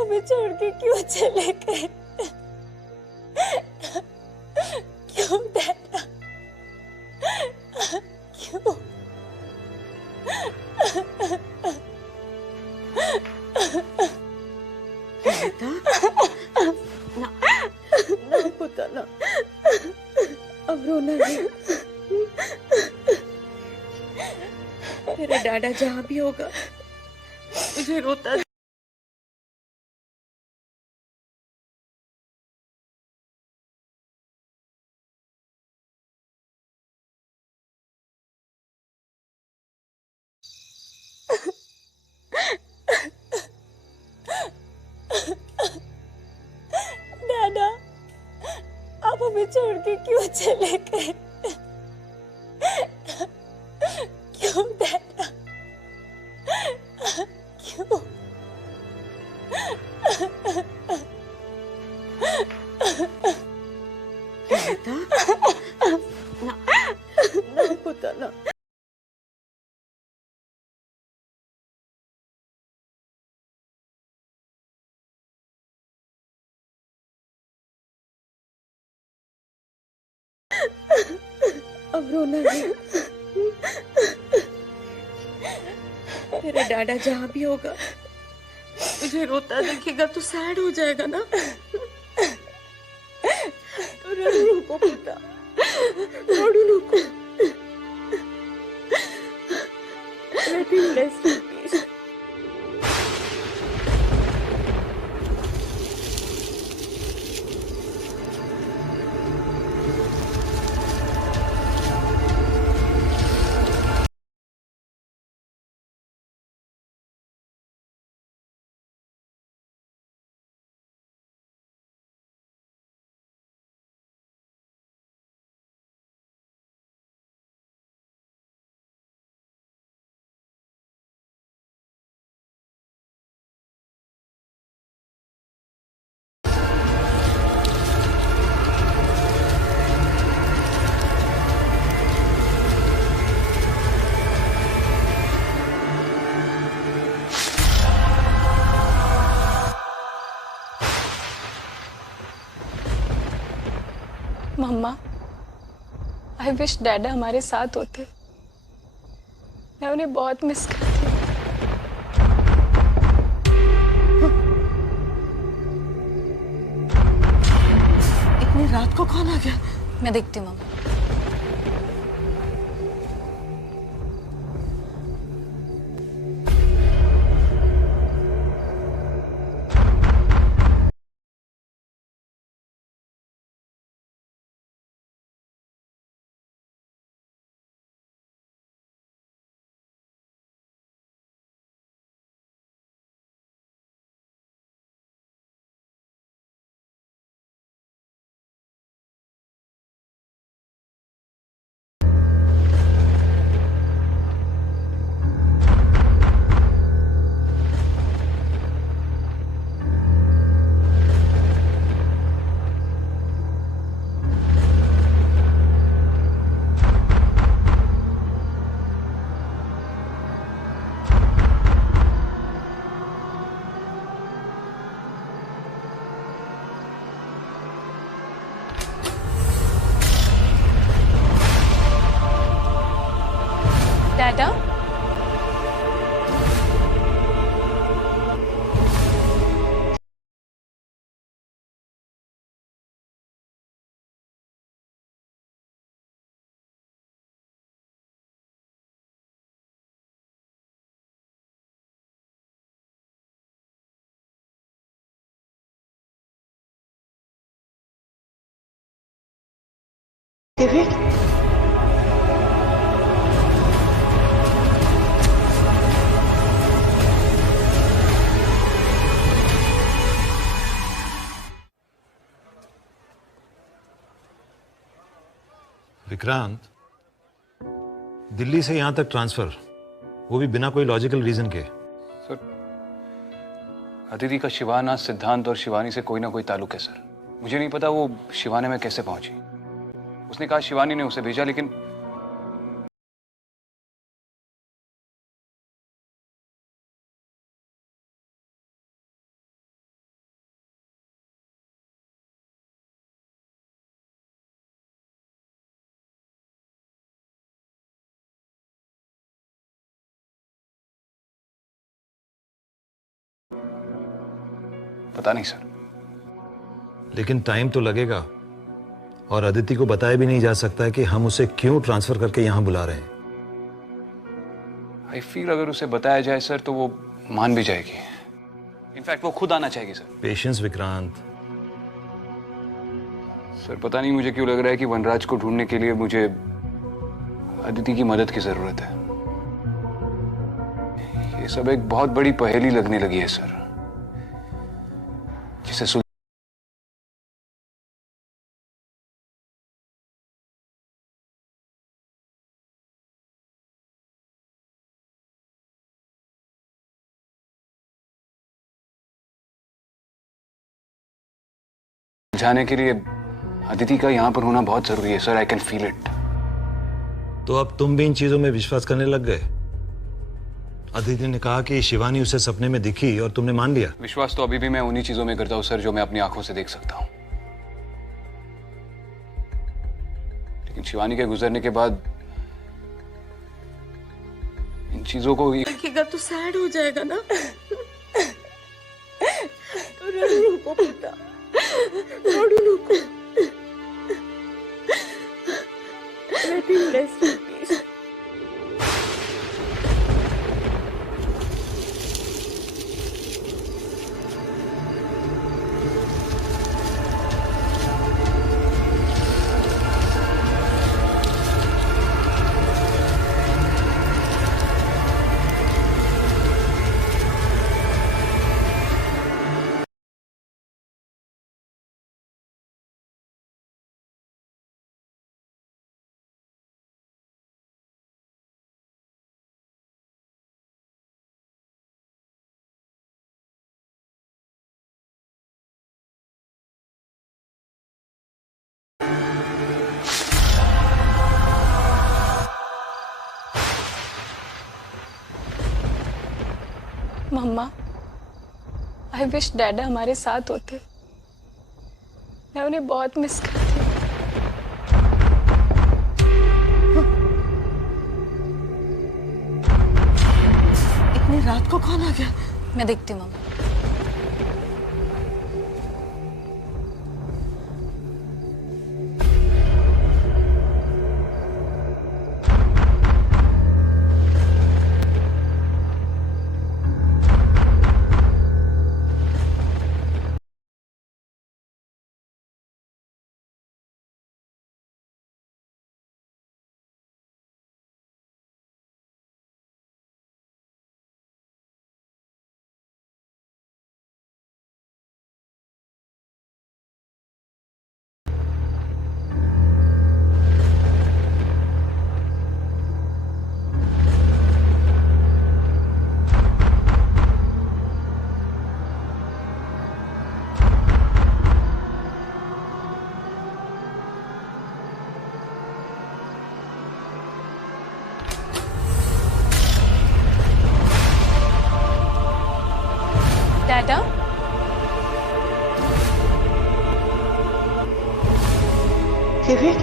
हमें छोड़ के क्यों चले गए? क्यों डैडा? क्यों? बेटा ना ना पुता ना, अब रोना नहीं। तेरा डाडा जहाँ भी होगा तुझे रोता डैडा, आप हमें छोड़ के क्यों चले गए? क्यों डैडा? क्यों? बेटा ना ना पुता ना। अब रोना नहीं। तेरा डाडा जहाँ भी होगा तुझे रोता देखेगा तो सैड हो जाएगा ना। तो रडू नको पुता, रडू नको। Let him rest in peace. Mumma, I wish डैडा हमारे साथ होते। मैं उन्हें बहुत मिस करती हूँ। इतनी रात को कौन आ गया? मैं देखती हूँ मम्मा। डैडा, डेविड, विक्रांत, दिल्ली से यहां तक ट्रांसफर, वो भी बिना कोई लॉजिकल रीजन के। सर, अदिति का शिवाना, सिद्धांत और शिवानी से कोई ना कोई ताल्लुक है सर। मुझे नहीं पता वो शिवानी में कैसे पहुंची। उसने कहा शिवानी ने उसे भेजा, लेकिन पता नहीं सर। लेकिन टाइम तो लगेगा, और अदिति को बताया भी नहीं जा सकता है कि हम उसे क्यों ट्रांसफर करके यहां बुला रहे हैं। आई फील अगर उसे बताया जाए सर तो वो मान भी जाएगी। इनफैक्ट वो खुद आना चाहेगी सर। पेशेंस विक्रांत। सर पता नहीं मुझे क्यों लग रहा है कि वनराज को ढूंढने के लिए मुझे अदिति की मदद की जरूरत है। ये सब एक बहुत बड़ी पहेली लगने लगी है सर, जिसे सुलझाने के लिए अदिति का यहां पर होना बहुत जरूरी है sir. I can feel it. तो अब तुम भी इन चीजों में विश्वास करने लग गए? अदिति ने कहा कि शिवानी उसे सपने में दिखी और तुमने मान लिया। विश्वास तो अभी भी मैं उन्हीं चीजों में करता हूं सर जो मैं अपनी आंखों से देख सकता हूं। लेकिन शिवानी के गुजरने के बाद इन चीजों को देखेगा तो सैड हो जाएगा ना। तो रडू नको बेटा, रडू नको। Let him rest in peace. Mumma, I wish डैडा हमारे साथ होते। मैं उन्हें बहुत मिस करती हूँ। इतनी रात को कौन आ गया? मैं देखती हूँ मम्मा। डैडा, विवेक,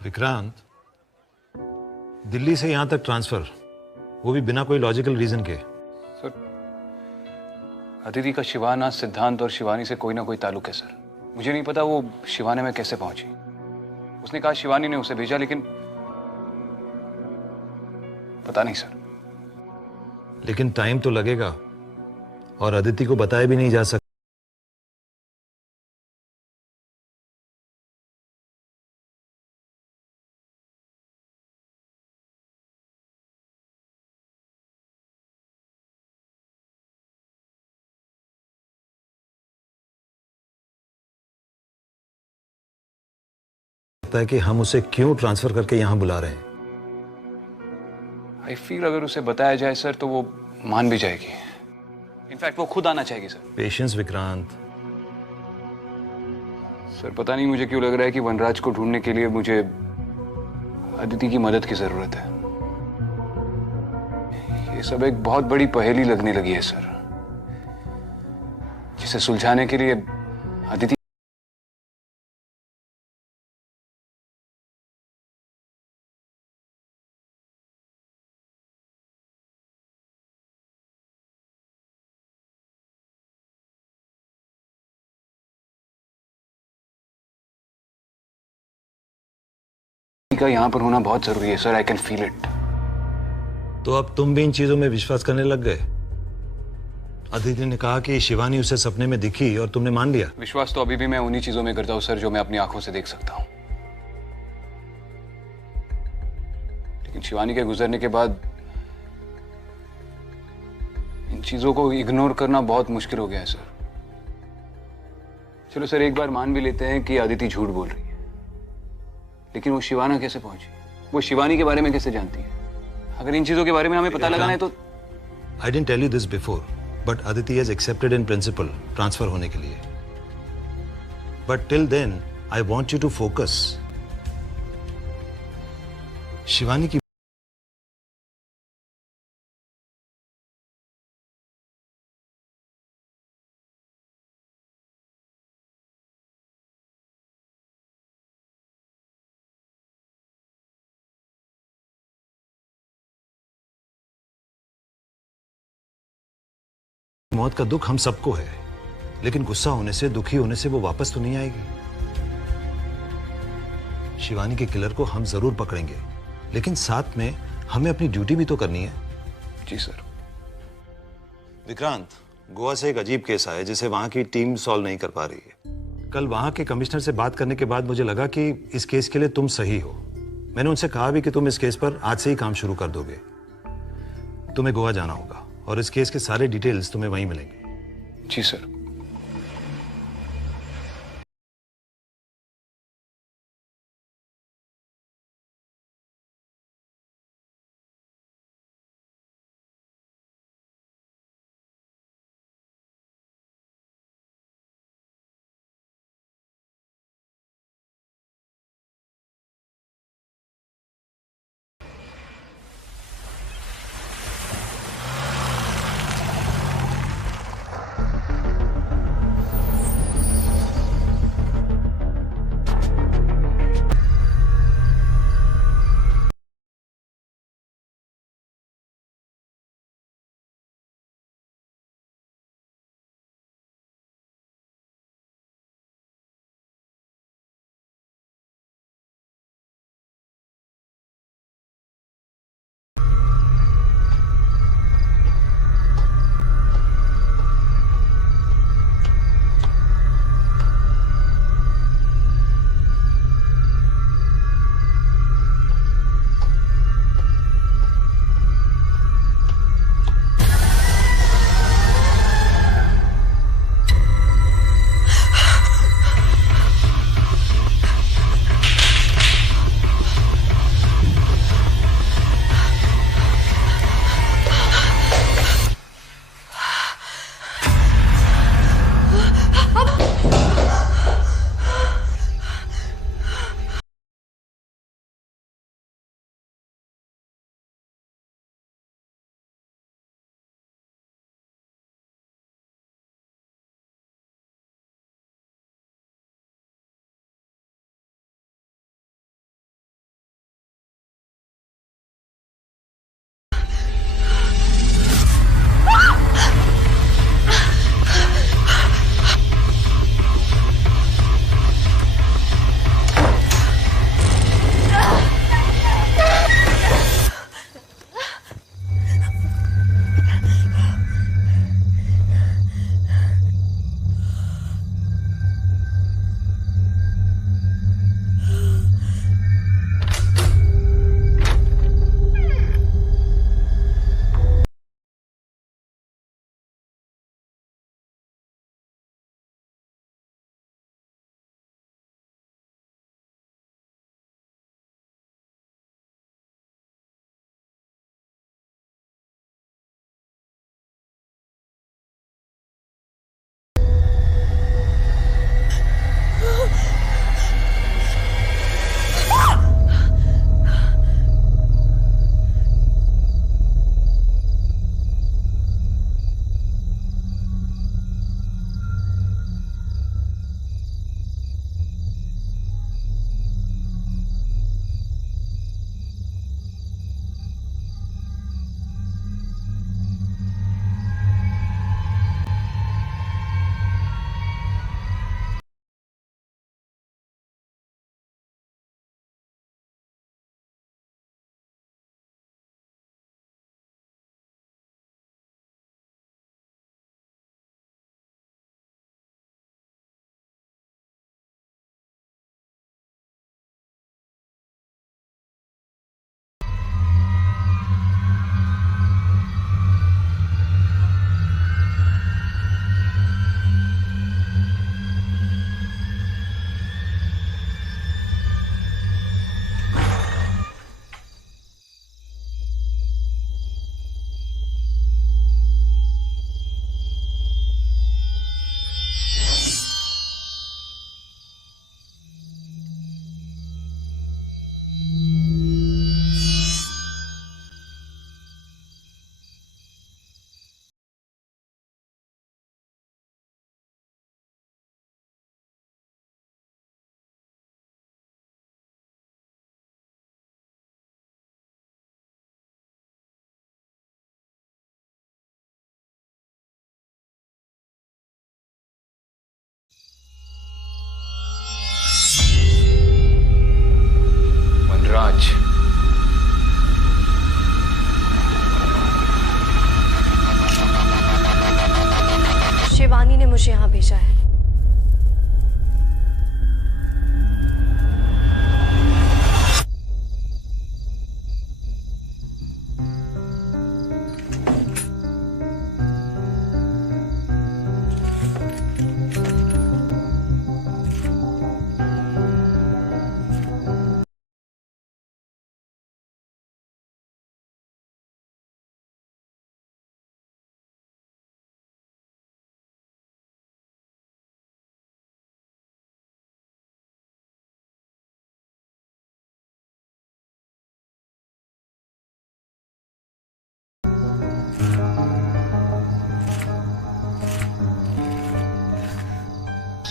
विक्रांत, दिल्ली से यहां तक ट्रांसफर, वो भी बिना कोई लॉजिकल रीजन के। सर अदिति का शिवाना, सिद्धांत और शिवानी से कोई ना कोई ताल्लुक है सर। मुझे नहीं पता वो शिवानी में कैसे पहुंची। उसने कहा शिवानी ने उसे भेजा, लेकिन पता नहीं सर। लेकिन टाइम तो लगेगा, और अदिति को बताया भी नहीं जा सकता। है कि हम उसे क्यों ट्रांसफर करके यहां बुला रहे हैं। आई फील अगर उसे बताया जाए सर तो वो मान भी जाएगी। इनफैक्ट वो खुद आना चाहेगी सर। पेशेंस विक्रांत। सर पता नहीं मुझे क्यों लग रहा है कि वनराज को ढूंढने के लिए मुझे अदिति की मदद की जरूरत है। ये सब एक बहुत बड़ी पहेली लगने लगी है सर, जिसे सुलझाने के लिए अदिति का यहां पर होना बहुत जरूरी है sir. I can feel it. तो अब तुम भी इन चीजों में विश्वास करने लग गए? अदिति ने कहा कि शिवानी उसे सपने में दिखी और तुमने मान लिया। विश्वास तो अभी भी मैं उन्हीं चीजों में करता हूं सर जो मैं अपनी आंखों से देख सकता हूं, लेकिन शिवानी के गुजरने के बाद इन चीजों को इग्नोर करना बहुत मुश्किल हो गया है सर। चलो सर, एक बार मान भी लेते हैं कि अदिति झूठ बोल रही है, लेकिन वो शिवाना कैसे पहुंची? वो शिवानी के बारे में कैसे जानती है? अगर इन चीजों के बारे में हमें पता लगाना है तो। I didn't tell you this before, but Aditi has accepted in principle transfer होने के लिए। But till then I want you to focus. Shivani की मौत का दुख हम सबको है, लेकिन गुस्सा होने से, दुखी होने से वो वापस तो नहीं आएगी। शिवानी के किलर को हम जरूर पकड़ेंगे, लेकिन साथ में हमें अपनी ड्यूटी भी तो करनी है। जी सर। विक्रांत, गोवा से एक अजीब केस आया जिसे वहां की टीम सॉल्व नहीं कर पा रही है। कल वहां के कमिश्नर से बात करने के बाद मुझे लगा कि इस केस के लिए तुम सही हो। मैंने उनसे कहा भी कि तुम इस केस पर आज से ही काम शुरू कर दोगे। तुम्हें गोवा जाना होगा और इस केस के सारे डिटेल्स तुम्हें वहीं मिलेंगे। जी सर।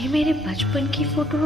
ये मेरे बचपन की फोटो